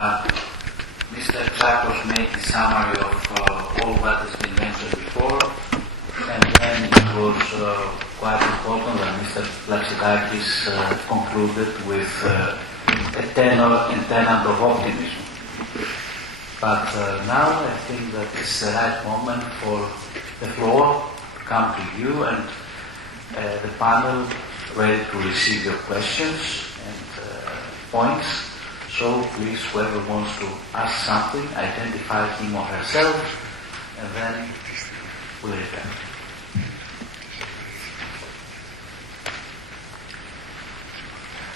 Mr. Tsakos made a summary of all what has been mentioned before, and then it was quite important that Mr. Platsidakis concluded with a tenor of optimism. But now I think that it's the right moment for the floor to come to you and the panel ready to receive your questions and points. So please, whoever wants to ask something, identify him or herself, and then we'll return.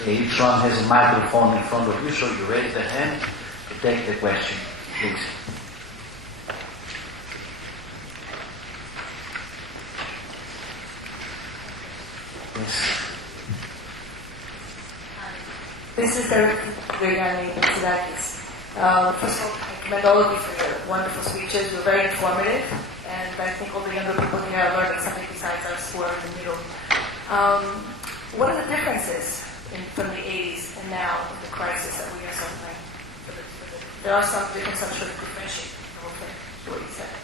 Okay, each one has a microphone in front of you, so you raise the hand to take the question, please. Yes. This is Viviane Platsidakis. First of all, I commend all of you for your wonderful speeches. You're very informative, and I think all the younger people here are learning something besides us who are in the middle. What are the differences from the 80s and now with the crisis that we are suffering? There are some differences I'm sure to differentiate what you said.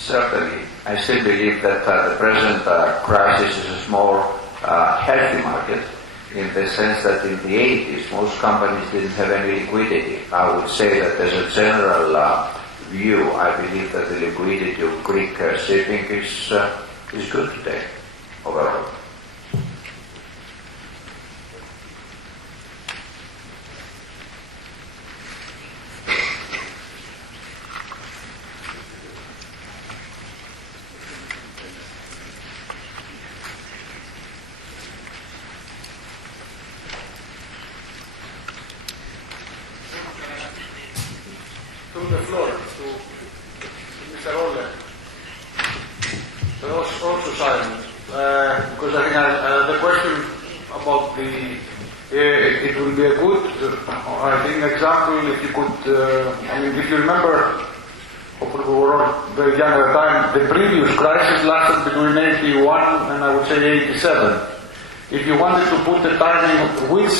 Certainly. I still believe that the present crisis is a more healthy market, in the sense that in the 80s most companies didn't have any liquidity. I would say that as a general view, I believe that the liquidity of Greek shipping is good today, overall. If you remember, hopefully we were all very young at the time, the previous crisis lasted between 81 and I would say 87. If you wanted to put the timing of which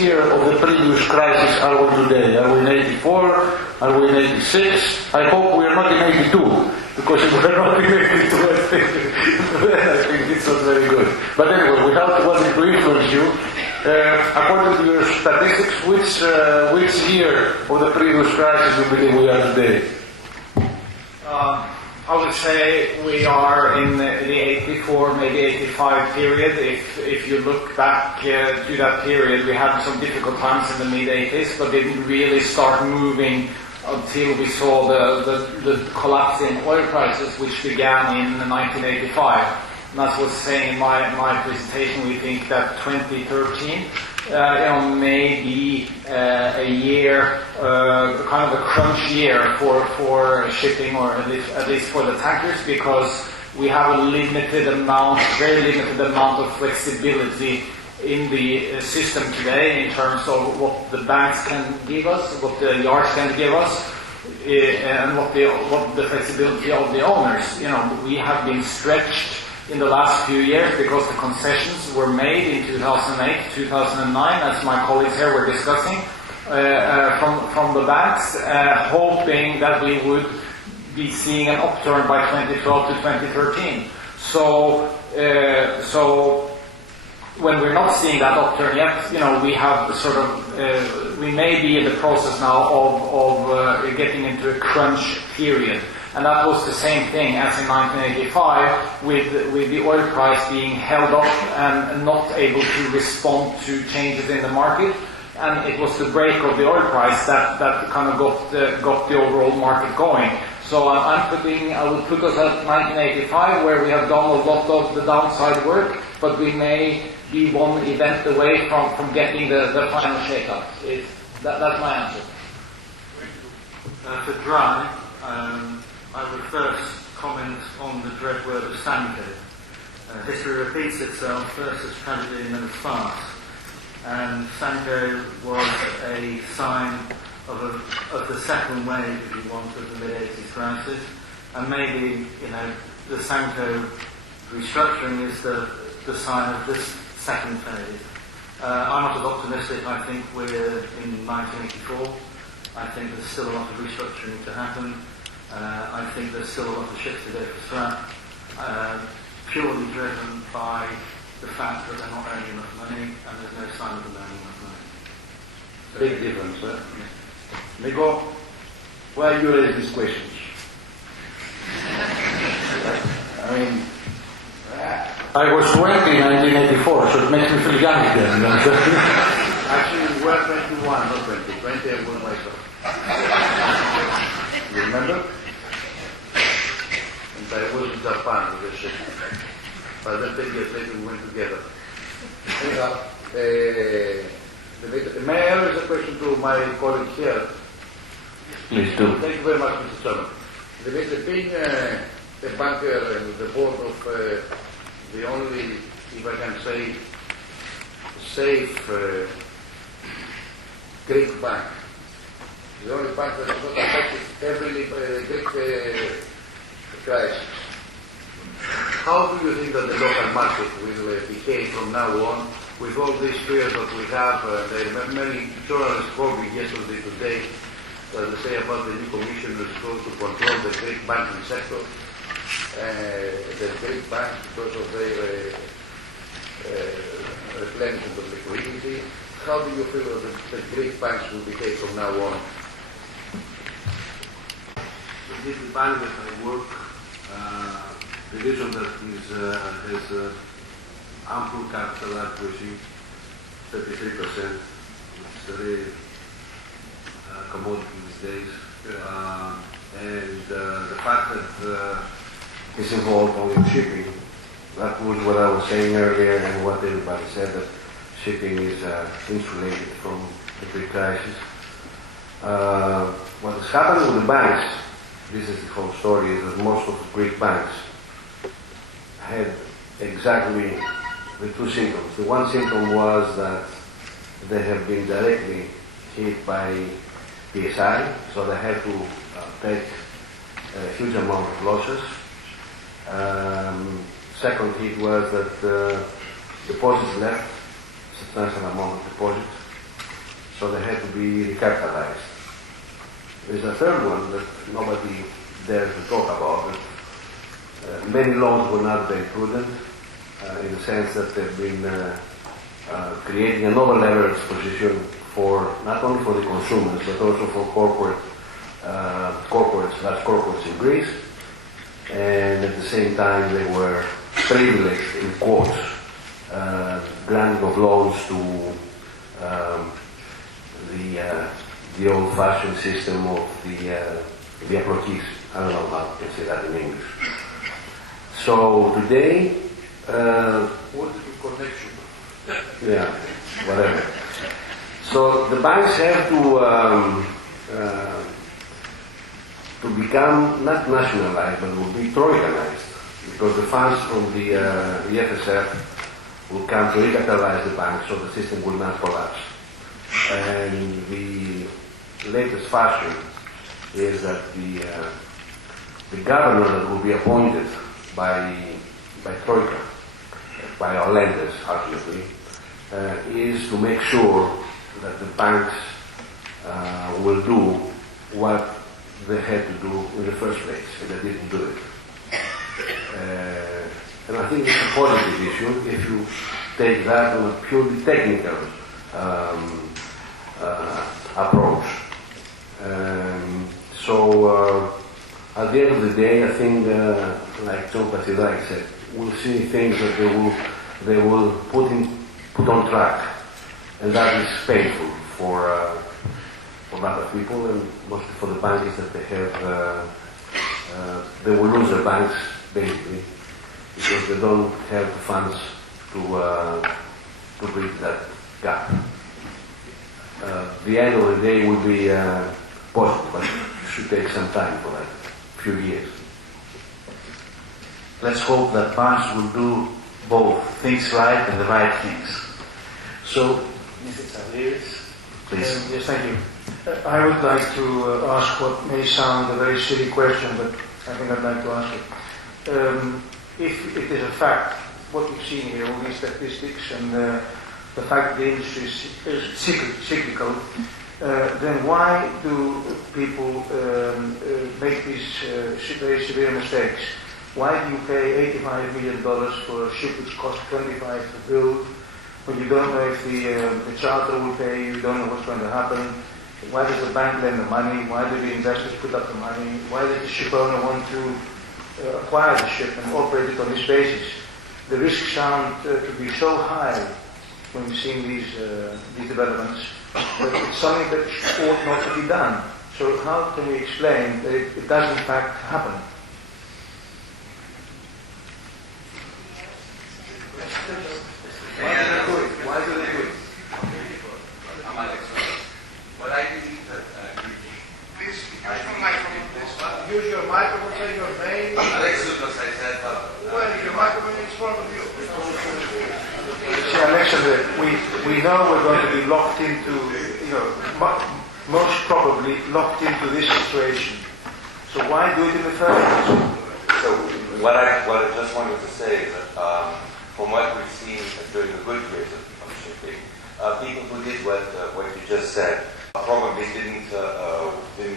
year of the previous crisis are we today? Are we in 84? Are we in 86? I hope we are not in 82, because if we are not in 82, I think it's not very good. But anyway, without wanting to influence you, according to your statistics, which year of the previous crisis you believe we are today? I would say we are in the 84, maybe 85 period. If you look back to that period, we had some difficult times in the mid-80s, but didn't really start moving until we saw the collapse in oil prices, which began in 1985. And as I was saying in my presentation, we think that 2013 may be a year, kind of a crunch year for shipping, or at least for the tankers, because we have a very limited amount of flexibility in the system today in terms of what the banks can give us, what the yards can give us, and what the flexibility of the owners. We have been stretched in the last few years because the concessions were made in 2008, 2009, as my colleagues here were discussing, from the banks, hoping that we would be seeing an upturn by 2012 to 2013. So when we're not seeing that upturn yet, we have we may be in the process now of getting into a crunch period. And that was the same thing as in 1985, with the oil price being held up and not able to respond to changes in the market. And it was the break of the oil price that kind of got the overall market going. So I would put us at 1985, where we have done a lot of the downside work, but we may be one event away from getting the final shake-up. That's my answer. For dry, I would first comment on the dread word of Sanko. History repeats itself, first as tragedy and then as farce. And Sanko was a sign of the second wave, if you want, of the mid-80s crisis. And maybe, the Sanko restructuring is the sign of this second phase. I'm not as optimistic. I think we're in in 1984. I think there's still a lot of restructuring to happen. I think there's still a lot of ships to go for scrap, purely driven by the fact that they're not earning enough money, and there's no sign of them earning enough money. Big difference, huh? Nico, why you raise these questions? I mean, I was 20 in 1984, so it makes me feel young again. actually we were 21, not 20. 20 I was myself. You remember? And I was in Japan with the ship. But then 10 years later we went together. Anyhow, may I raise a question to my colleague here? Please do. Thank you very much, Mr. Chairman. Being a banker and the board of the only, if I can say, safe Greek bank, the only bank that has not affected heavily by the Greek crisis. How do you think that the local market will behave from now on with all these fears that we have? I remember many journalists called me yesterday, today, that they say about the new commission is going to control the Greek banking sector, the Greek banks because of their replenishment of liquidity. How do you feel that the Greek banks will behave from now on? The Greek bank that I work, division that has ample capital adequacy, 33%, which is a really commodity these days. And the fact that it's involved only in shipping, that was what I was saying earlier and what everybody said, that shipping is insulated from the Greek crisis. What is happening with the banks, this is the whole story, is that most of the Greek banks had exactly the two symptoms. The one symptom was that they have been directly hit by PSI, so they had to take a huge amount of losses. Second hit was that deposits left, substantial amount of deposits, so they had to be recapitalized. There's a third one that nobody dares to talk about. That many loans were not very prudent, in the sense that they've been creating an over-leveraged position for not only for the consumers but also for large corporates in Greece, and at the same time they were privileged, in quotes, granting of loans to the old-fashioned system of the approaches. I don't know how to say that in English. So today, What is the connection? yeah, whatever. So the banks have to become not nationalized, but will be troicanized, because the funds from the FSF will come to recapitalize the banks, so the system will not collapse. And the latest fashion is that the governor that will be appointed by Troika, by our lenders, ultimately, is to make sure that the banks will do what they had to do in the first place, and they didn't do it. And I think it's a positive issue if you take that on a purely technical approach. So at the end of the day, I think, like John Pasidakis said, we'll see things that they will put on track, and that is painful for a lot of people, and mostly for the banks that they have. They will lose their banks basically because they don't have the funds to bridge that gap. The end of the day will be positive, but it should take some time for that, a few years. Let's hope that banks will do both things right and the right things. So, Mr. Tsavridis, please. Yes, thank you. I would like to ask what may sound a very silly question, but I think I'd like to ask it. If it is a fact, what we've seen here, all these statistics, and the fact that the industry is cyclical, then why do people make these very severe mistakes? Why do you pay $85 million for a ship which costs $25 to build, when you don't know if the charter will pay, you don't know what's going to happen? Why does the bank lend the money? Why do the investors put up the money? Why does the ship owner want to acquire the ship and operate it on this basis? The risks sound to be so high when we've seen these developments, but it's something that ought not to be done. So how can we explain that it does in fact happen? Why do they do it? Why do they do it? I'm Alex. What I believe that please use your microphone, please. Use your microphone, say your name. Alex Lucas, I said, well, your microphone is in front of you. See, Alexander, we know we're going to be locked into, most probably locked into this situation. So why do it in the first place? So what I just wanted to say is that from what we've seen during the good years of shipping, people who did what you just said probably didn't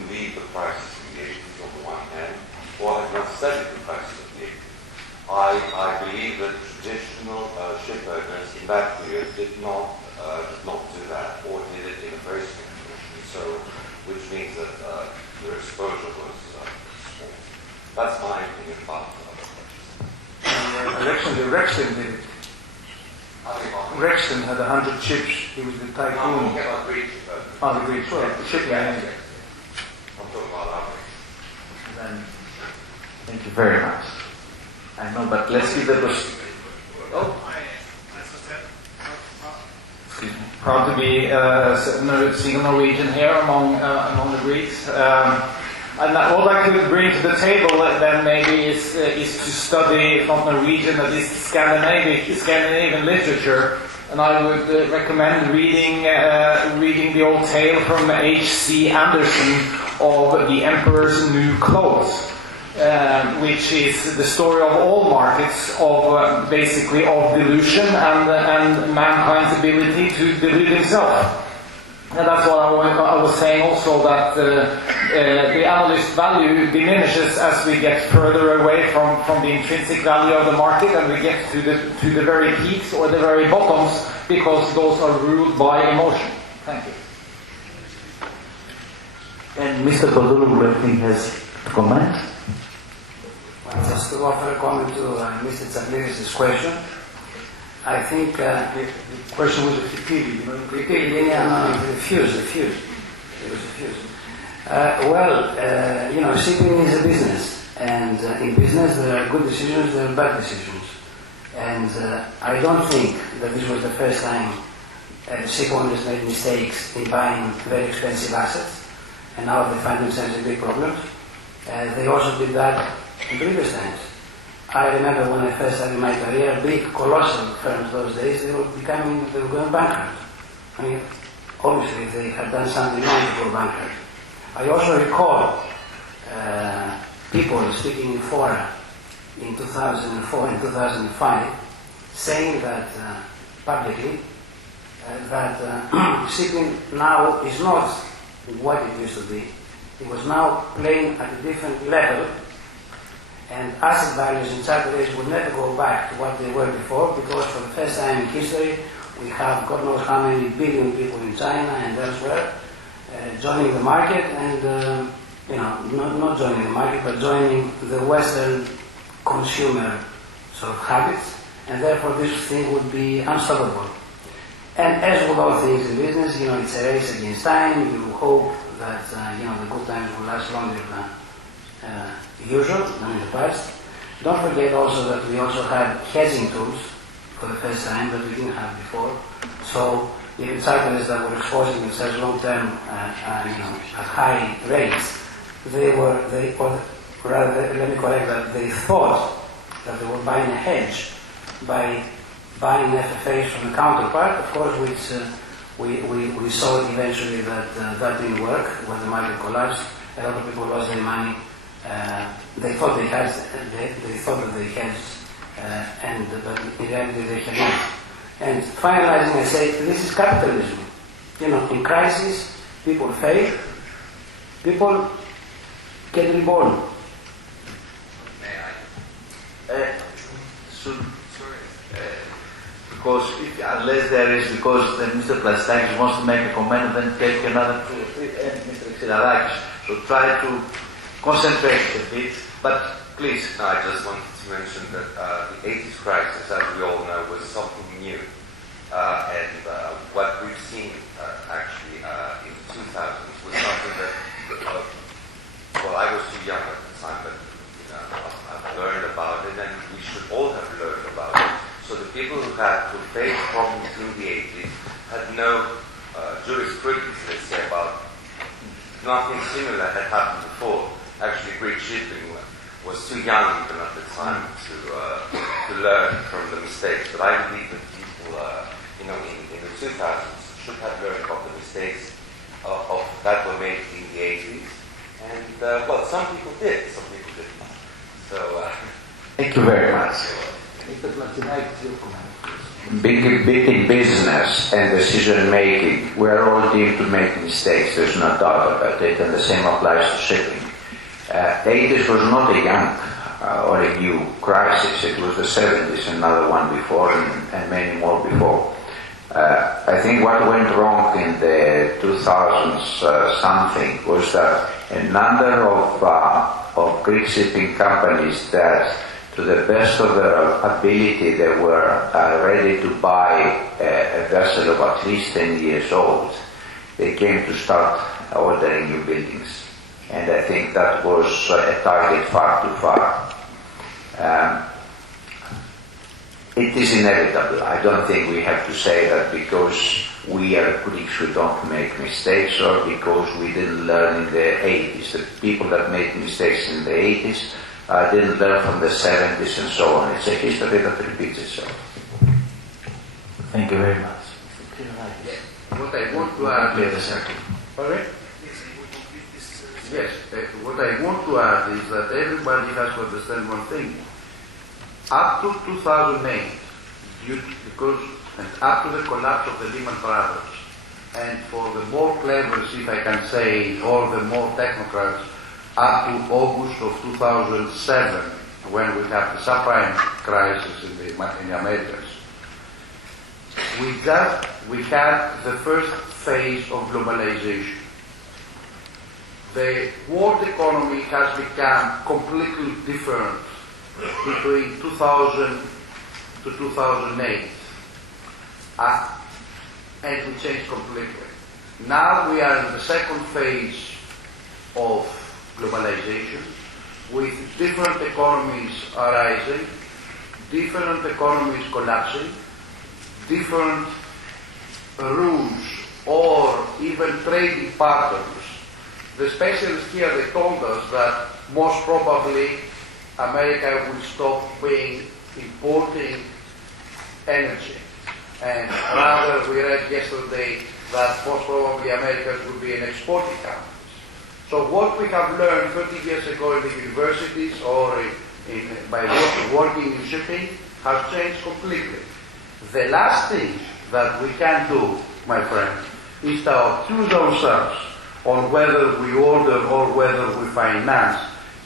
read the prices of the 80s on the one hand, or had not studied the prices of the 80s. I believe that traditional shipowners in that period did not do that, or did it in a very small fashion. So, which means that their exposure was small. That's my opinion about Alexander Rexton did it. Rexton had 100 ships. He was the tycoon. about Greek Oh, the Greeks. Well, the shipping. I'm talking about Africa. Then, thank you very much. I know, but let's see the question. Excuse me. Proud to be single Norwegian here among the Greeks. And what I could bring to the table then maybe is to study not Norwegian, but is Scandinavian literature. And I would recommend reading the old tale from H.C. Andersen of The Emperor's New Clothes, which is the story of all markets of basically of delusion and mankind's ability to delude himself. And that's what I was saying also, that the analyst value diminishes as we get further away from the intrinsic value of the market, and we get to the very peaks or the very bottoms, because those are ruled by emotion. Thank you. And Mr. Kodulu, I think, has a comment. Well, just to offer a comment to Mr. Tsakliris' question. I think The question was a Fikiri, the fuse. It was a fuse. Shipping is a business, and in business there are good decisions, there are bad decisions. And I don't think that this was the first time ship owners made mistakes in buying very expensive assets, and now they find themselves in big problems. They also did that in previous times. I remember when I first started my career, big, colossal firms those days, they were going bankrupt. I mean, obviously they had done something wrong to go bankrupt. I also recall people speaking in fora in 2004 and 2005 saying that publicly that shipping now is not what it used to be. It was now playing at a different level, and asset values in charter rates will never go back to what they were before, because for the first time in history we have God knows how many billion people in China and elsewhere joining the market, and not joining the market, but joining the Western consumer sort of habits, and therefore this thing would be unstoppable. And as with all things in business, it's a race against time. You hope that the good times will last longer than usual than in the past. Don't forget also that we also had hedging tools for the first time that we didn't have before. So the charterers that were exposing themselves long term at high rates, let me correct that, they thought that they were buying a hedge by buying FFAs from the counterpart, of course, which we saw eventually that didn't work when the market collapsed. A lot of people lost their money. They thought they hedged, but in reality they had not. And finalizing, I say, this is capitalism. In crisis, People fail, people get reborn. Because unless there is, because then Mr. Plastakis wants to make a comment and then take another two or three, and Mr. Xeradakis. So try to concentrate a bit, but please. No, I just wanted to mention that the 80s crisis, as we all know, was something new. And what we've seen actually in the 2000s was something that, well, I was too young at the time, but I've learned about it, and we should all have learned about it. So the people who faced problems in the 80s had no jurisprudence, let's say, about nothing similar had happened before. Actually, Greek shipping was too young even at the time to learn from the mistakes. But I believe that people, in the 2000s should have learned of the mistakes that were made in the 80s. And, well, some people did, some people didn't. So, thank you very much. Big in business and decision making, we are all deemed to make mistakes, there's no doubt about it, and the same applies to shipping. 80s was not a young or a new crisis, it was the 70s, another one before, and many more before. I think what went wrong in the 2000s something was that a number of Greek shipping companies that, to the best of their ability, they were ready to buy a vessel of at least 10 years old. They came to start ordering new buildings. And I think that was a target far too far. It is inevitable. I don't think we have to say that because we are Greeks we don't make mistakes, or because we didn't learn in the 80s. The people that made mistakes in the 80s didn't learn from the 70s and so on. It's a history that repeats itself. Thank you very much. What I want to add is... Sorry? Yes, what I want to add is that everybody has to understand one thing. Up to 2008, and up to the collapse of the Lehman Brothers, and for the more clevers, if I can say, or the more technocrats, up to August of 2007, when we had the subprime crisis in the Americas, we had the first phase of globalization. The world economy has become completely different between 2000 to 2008, and we changed completely. Now we are in the second phase of globalization, with different economies arising, different economies collapsing, different rules or even trading patterns. The specialists here, they told us that most probably America will stop importing energy. And rather, we read yesterday that most probably America will be an exporting country. So what we have learned 30 years ago in the universities or by working in shipping has changed completely. The last thing that we can do, my friend, is to accuse ourselves on whether we order or whether we finance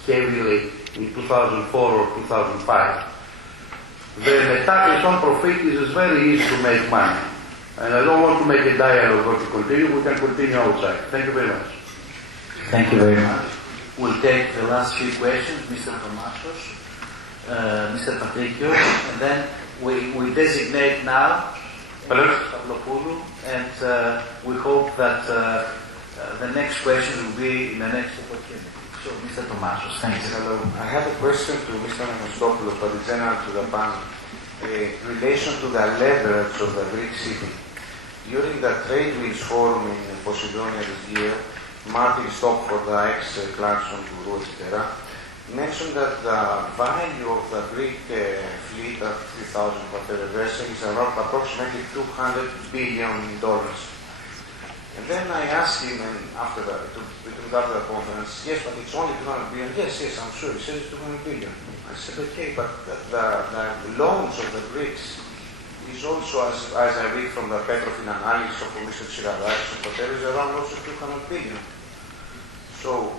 heavily in 2004 or 2005. The metaphor prophetic is very easy to make money. And I don't want to make a dialogue or to continue. We can continue outside. Thank you very much. Thank you very much. We'll take the last few questions, Mr. Tomasos, Mr. Patrikios, and then we designate now Pavlopoulou, and we hope that the next question will be in the next opportunity. So, Mr. Tomasos, thank you. Hello. I have a question to Mr. Anastopoulos, but in general to the panel. In relation to the leverage of the Greek shipping. During the Trade Winds Forum in Posidonia this year, Martin Stockford, the ex-Clarkson Guru, etc., mentioned that the value of the Greek fleet at 3,000 whatever vessels is around approximately $200 billion. And then I asked him, and after the conference, yes, but it's only 200 billion. Yes, I'm sure. He said it's 200 billion. I said, okay, but the loans of the Greeks is also, as I read from the Petrofin analysis of Mr. Tsigarakis and Hotel, is around also 200 billion. So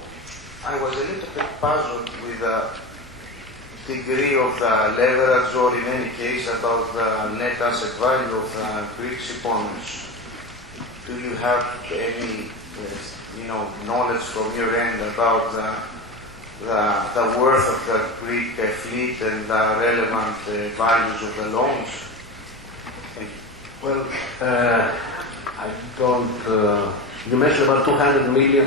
I was a little bit puzzled with the degree of the leverage, or in any case about the net asset value of the Greek shipowners. Do you have any knowledge from your end about the worth of the Greek fleet and the relevant values of the loans? Thank you. Well, I don't. You mentioned about 200 billion,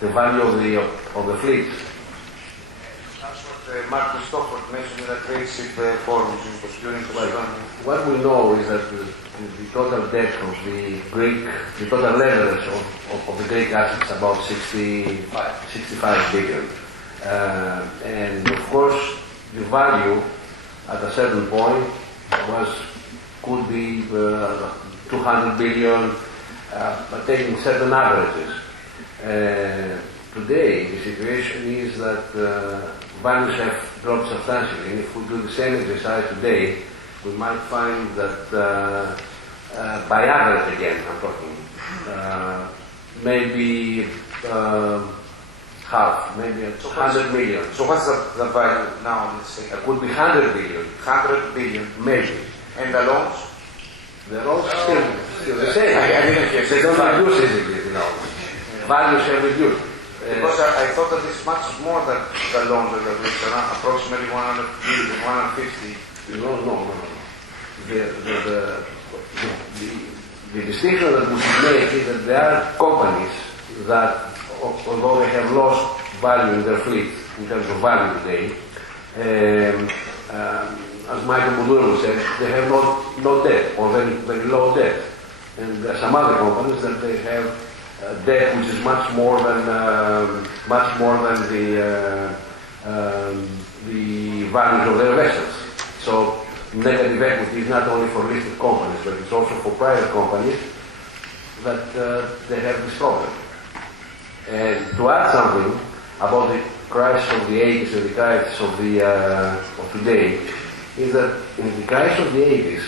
the value of the fleet. That's what Mark Christopher mentioned in the trade ship forums during the What we know is that the total debt of the Greek, the total leverage of the Greek assets is about 65 billion. And of course, the value at a certain point could be 200 billion, but taking certain averages. Today, the situation is that values have dropped substantially, and if we do the same exercise today, we might find that by average again, I'm talking, maybe half, maybe 100 million. So what's the value now, let's say? It could be 100 billion. 100 billion. Maybe. And the loans? The loans still the same. I didn't hear. They don't reduce easily, you know. Values have reduced. Because I thought that it's much more than the loans that are around approximately 100 billion, 150. No. The distinction that we should make is that there are companies that, although they have lost value in their fleet, in terms of value today, as Michael Boudouin said, they have no debt, or very, very low debt. And there are some other companies that they have debt which is much more than the values of their vessels. So negative equity is not only for listed companies, but it's also for private companies that they have this problem. And to add something about the crisis of the 80s and the crisis of today, is that in the crisis of the 80s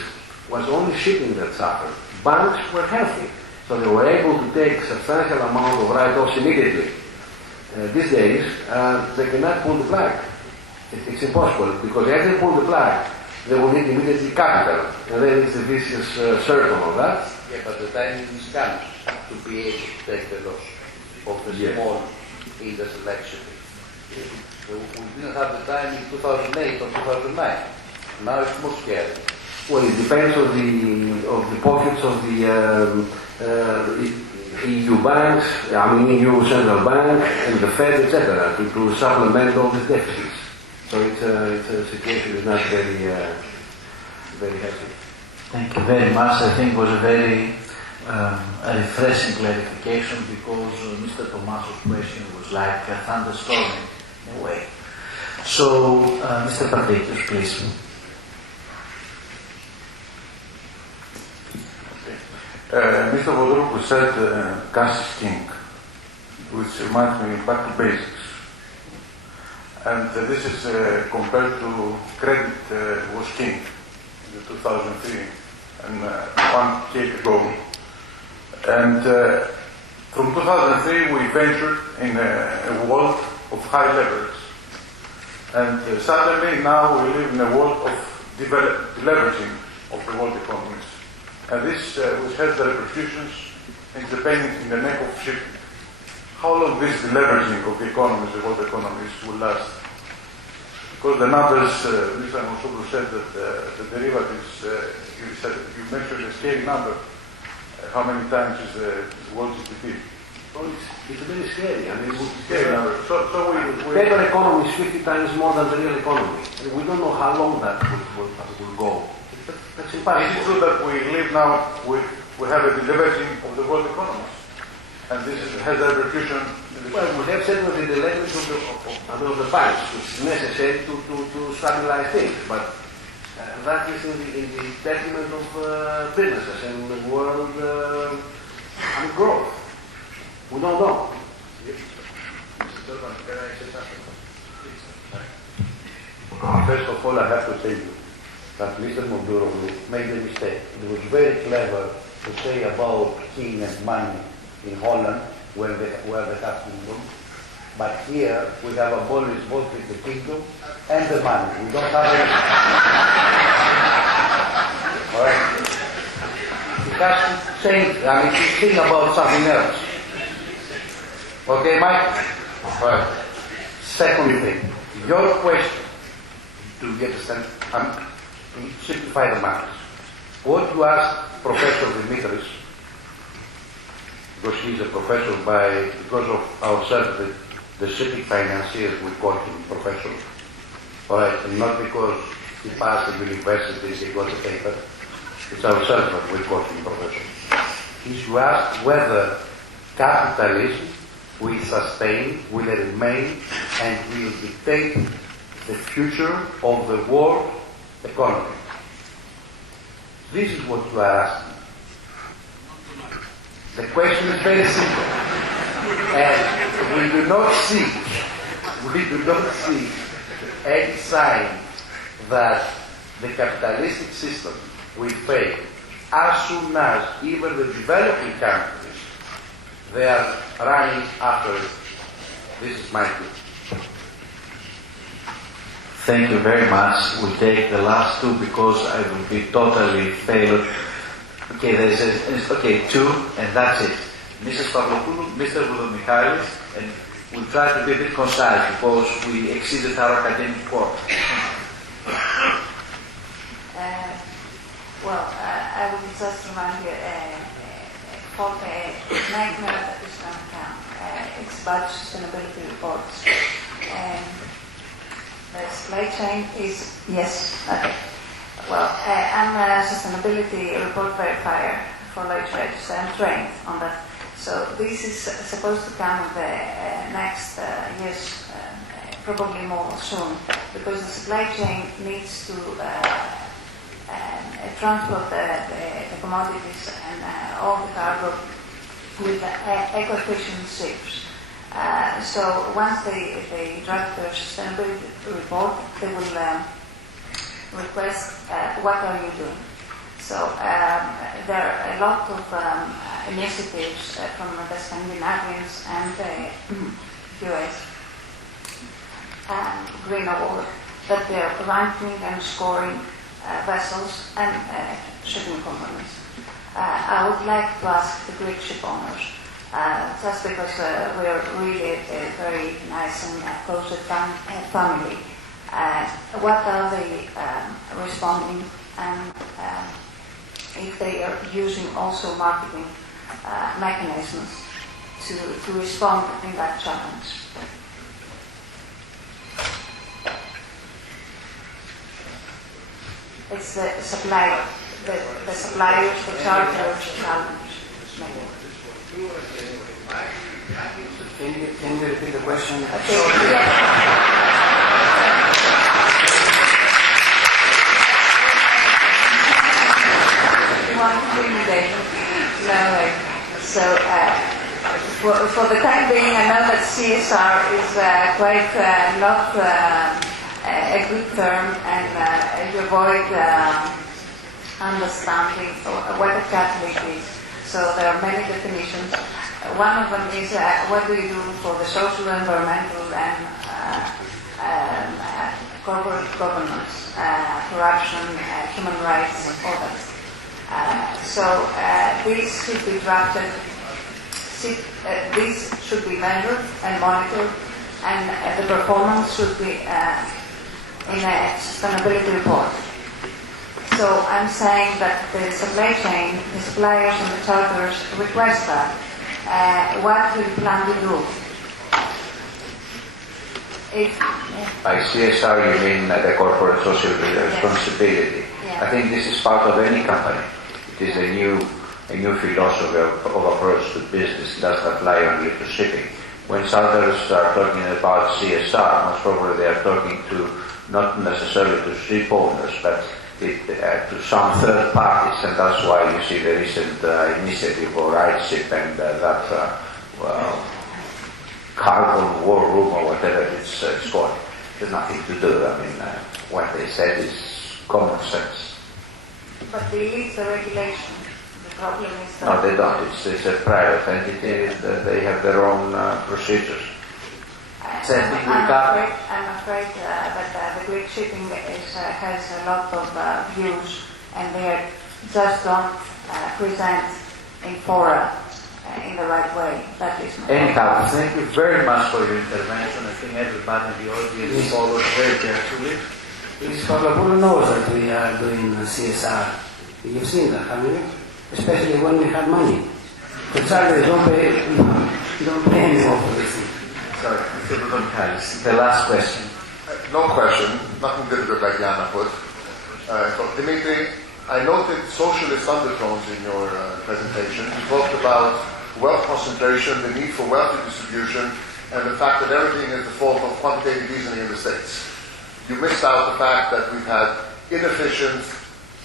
was only shipping that suffered. Banks were healthy, so they were able to take substantial amount of write-offs immediately. These days, they cannot pull the plug. It's impossible, because if they pull the plug, they will need immediately capital, and then it's a vicious circle of that. Yeah, but the timing is coming to be able to take the loss of the small in the selection. So we didn't have the time in 2008 or 2009. Now it's more scary. Well, it depends on the pockets of the EU banks, EU Central Bank, and the Fed, etc., to supplement all the deficits. So it's a situation that's not very healthy. Thank you very much. I think it was a very refreshing clarification, because Mr. Tomaso's question was like a thunderstorm in a way. So, Mr. Pardekios, please. Mr. Vodroukou said cash is king, which reminds me back to basics. And this is compared to credit was king in 2003 and 1 decade ago. And from 2003 we ventured in a world of high leverage. And suddenly now we live in a world of deleveraging of the world economies. And this which has the repercussions in the pain in the neck of shipping. How long this deleveraging of the economies, the world economies, will last? Because the numbers, Mr. Mosoglou said that the derivatives, you mentioned a scary number. How many times is the world GDP? Well, it's very scary. I mean, it's scary number. So we paper economy is 50 times more than the real economy. And we don't know how long that will go. That's impossible. It is true that we live now, we have a deleveraging of the world economies. And this has a repercussion. Well, we have certainly the leverage of the banks, which is necessary to stabilize things. But that is in the detriment of businesses and the world growth. We don't know. First of all, I have to tell you that Mr. Monduroğlu made a mistake. It was very clever to say about king and money in Holland, where they have kingdom. But here we have abolished both the kingdom and the money. We don't have any. All right. It has to change. I mean, to think about something else. Okay, Mike? All right. Second thing, your question, do you understand? To simplify the matters. What you asked Professor Dimitris, because he's a professor because of ourselves, the shipping financiers, we call him professor. All right, and not because he passed the university, he got a paper. It's ourselves that we call him professor. You asked whether capitalism will sustain, will remain, and will dictate the future of the world economy. This is what you are asking. The question is very simple. And we do not see any sign that the capitalistic system will fail as soon as even the developing countries, they are running after it. This is my view. Thank you very much. We'll take the last two because I will be totally failed. Okay, okay, two, and that's it. Mrs. Pavlopoulou, Mr. Voudomichalis, and we'll try to be a bit concise because we exceeded our academic quota. I will just remind you, for the Nightmare Additional Account, it's about sustainability reports. The supply chain is, yes, okay. I'm a sustainability report verifier for Lloyd's Register. I'm trained on that. So this is supposed to come in the next years, probably more soon, because the supply chain needs to transport the commodities and all the cargo with eco-efficient ships. So once they draft their sustainability report, they will request what are you doing. So there are a lot of initiatives from the Scandinavians and the US Green Award that they are ranking and scoring vessels and shipping companies. I would like to ask the Greek ship owners, just because we are really a very nice and close family, what are they responding, and if they are using also marketing mechanisms to respond in that challenge. It's the suppliers, the charters challenge. Can you repeat the question? Okay. So for the time being, I know that CSR is quite not a good term, and you avoid understanding what a Catholic is. So there are many definitions. One of them is what do you do for the social, environmental, and corporate governance, corruption, human rights, all that. So these should be drafted, these should be measured and monitored, and the performance should be in a sustainability report. So I'm saying that the supply chain, the suppliers and the charters request that. What do you plan to do? By CSR you mean the corporate social responsibility. Yeah. I think this is part of any company. It is a new philosophy of approach to business. It doesn't apply only to shipping. When charters are talking about CSR, most probably they are talking to not necessarily to ship owners, but to some third parties, and that's why you see the recent initiative for RightShip and that carbon war room or whatever it's called. There's nothing to do. I mean, what they said is common sense. But they lead the regulation. The problem is that... No, they don't. It's a private entity. They have their own procedures. I'm afraid that the Greek shipping has a lot of views, and they just don't present in fora in the right way. That is my Anyhow, thank you very much for your intervention. I think everybody in the audience followed very carefully. Mrs. Pavlopoulou knows that we are doing CSR. You've seen that, haven't you? Especially when we have money. The charters don't pay anymore for this thing. Sorry, the last question. No question, nothing difficult like Yana put. Dimitri, I noted socialist undertones in your presentation. You talked about wealth concentration, the need for wealthy distribution, and the fact that everything is the fault of quantitative easing in the States. You missed out the fact that we've had inefficient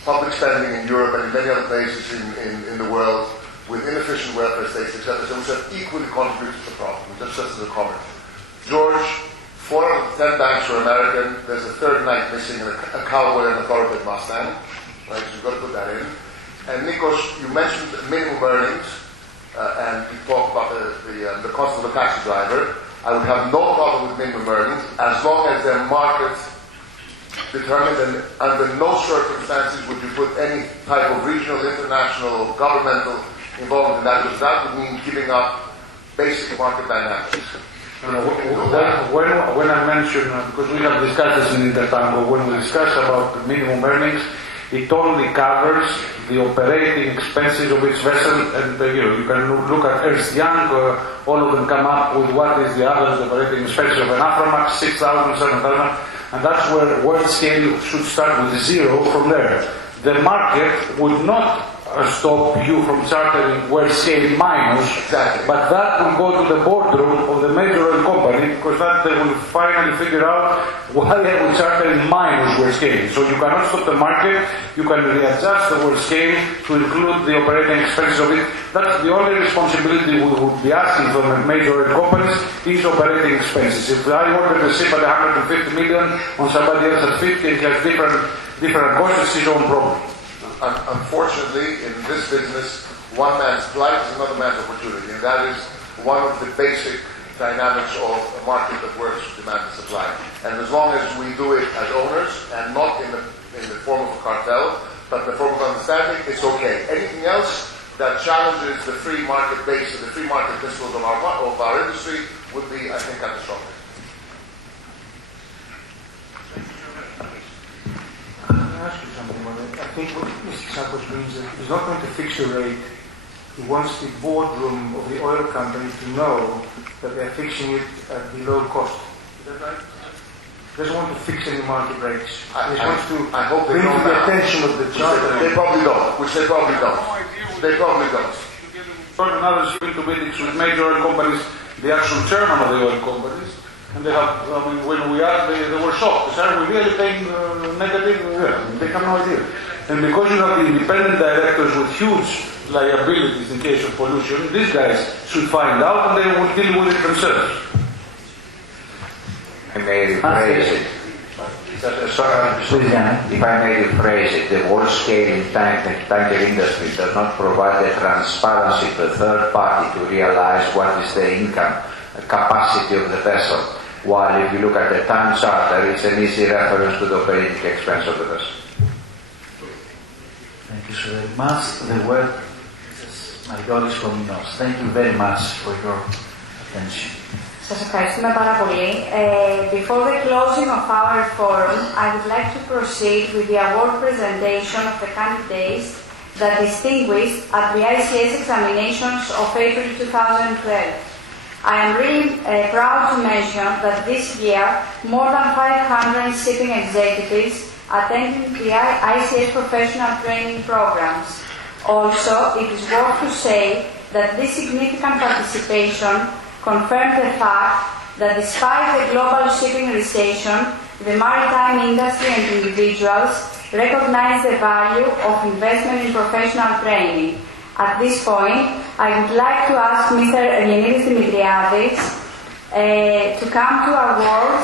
public spending in Europe and in many other places in the world with inefficient welfare states, etc., which have equally contributed to the problem, just as a comment. George, 4 out of 10 banks are American. There's a third night missing, a cowboy and a thoroughbred Mustang. Right, so you've got to put that in. And Nikos, you mentioned minimum earnings, and you talked about the cost of a taxi driver. I would have no problem with minimum earnings as long as they're market determined, and under no circumstances would you put any type of regional, international, or governmental involvement in that, because that would mean giving up basic market dynamics. When I mention, because we have discussed this in Intertango, when we discuss about the minimum earnings, it only covers the operating expenses of each vessel, and you can look at Ernst Young, all of them come up with what is the average operating expenses of an Aframax, 6,000, 7,000, and that's where world scale should start with 0 from there. The market would not stop you from chartering world scale minus, but that will go to the boardroom of the major oil company, because that they will finally figure out why they will charter in minus world scale. So you cannot stop the market, you can readjust the world scale to include the operating expenses of it. That's the only responsibility we would be asking from the major oil companies, is operating expenses. If I order the ship at 150 million on somebody else at 50, it has different costs, it's his own problem. Unfortunately, in this business, one man's plight is another man's opportunity, and that is one of the basic dynamics of a market that works with demand and supply. And as long as we do it as owners, and not in the form of a cartel, but in the form of understanding, it's okay. Anything else that challenges the free market base and the free market principles of our industry would be, I think, catastrophic. I think what Mr. Sapos means is he's not going to fix a rate. He wants the boardroom of the oil company to know that they're fixing it at below cost. Is that right? He doesn't want to fix any market rates. He wants to bring to the attention of the charter. They probably don't, which they probably don't. They probably don't. Another spin to meetings with major oil companies, the actual chairman of the oil companies, and they have, when we asked, they were shocked. They said, are we really paying negative? Yeah, they have no idea. And because you have the independent directors with huge liabilities in case of pollution, these guys should find out and they will deal with it themselves. I may rephrase it. If I may rephrase it, the world scale in tanker industry does not provide the transparency to a third party to realize what is the income capacity of the vessel. While if you look at the time charter, it's an easy reference to the operating expense of the vessel. Thank you so very much. The word is Mariolis Kominos. Thank you very much for your attention. Σας ευχαριστούμε πάρα πολύ. Before the closing of our forum, I would like to proceed with the award presentation of the candidates that distinguished at the ICS examinations of April 2012. I am really proud to mention that this year more than 500 shipping executives attended the ICS professional training programs. Also, it is worth to say that this significant participation confirmed the fact that despite the global shipping recession, the maritime industry and individuals recognize the value of investment in professional training. At this point, I would like to ask Mr. Eugenides Dimitriadis to come to award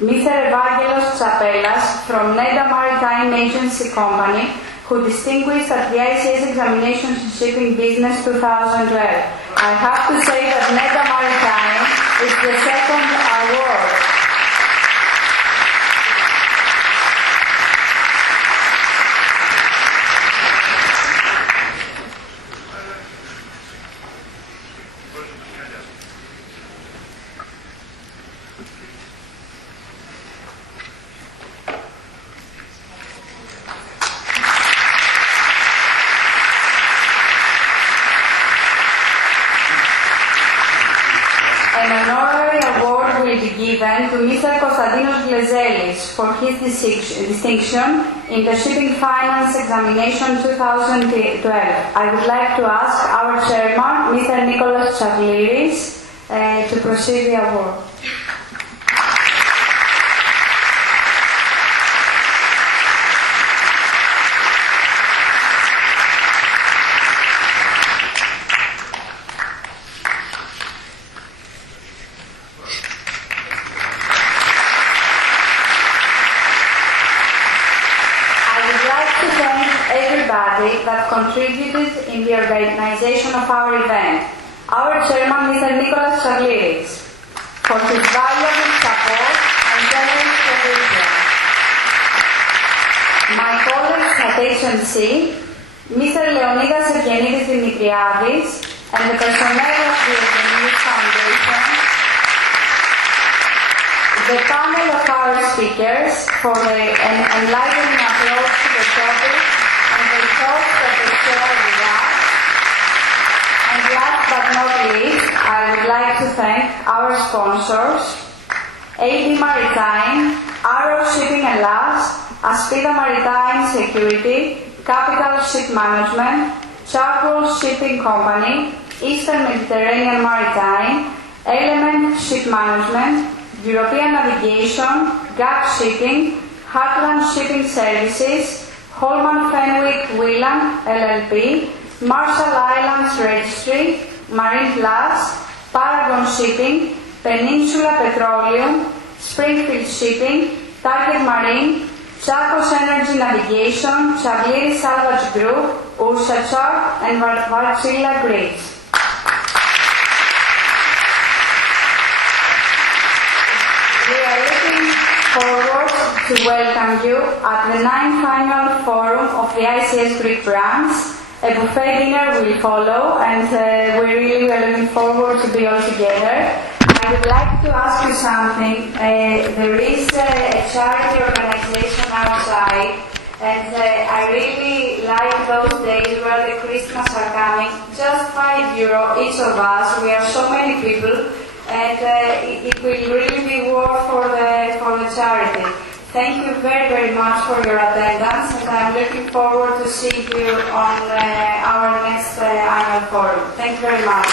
Mr. Evangelos Tsapelas from NEDA Maritime Agency Company, who distinguished at the ICS Examinations in Shipping Business 2012. I have to say that NEDA Maritime is the second award. Given to Mr. Konstantinos Glezelis for his distinction in the Shipping Finance Examination 2012. I would like to ask our chairman, Mr. Nicholas Chakliris, to proceed the award. That contributed in the organization of our event. Our chairman, Mr. Nicholas Chakliris, for his valuable support and generous provision. My colleagues at HMC, Mr. Leonidas Eugenides Dimitriadis, and the personnel of the Eugenides Foundation, the panel of our speakers for the enlightening approach to the topic, and the talk that they share with us. And last but not least, I would like to thank our sponsors, AD Maritime, Arrow Shipping Hellas, Aspida Maritime Security, Capital Ship Management, Chartering Shipping Company, Eastern Mediterranean Maritime, Element Ship Management, European Navigation, GAP Shipping, Heartland Shipping Services, Holman Fenwick Whelan LLP, Marshall Islands Registry, Marine Plus, Paragon Shipping, Peninsula Petroleum, Springfield Shipping, Target Marine, Chacos Energy Navigation, Chavlieri Salvage Group, Ursa Chart, and Varchilla Greece. We are looking forward to welcome you at the 9th annual forum of the ICS Greek branch. A buffet dinner will follow, and we really are looking forward to be all together. I would like to ask you something. There is a charity organization outside, and I really like those days where the Christmas are coming. Just €5 each of us. We are so many people, and it will really be worth for the charity. Thank you very, very much for your attendance, and I'm looking forward to seeing you on our next annual forum. Thank you very much.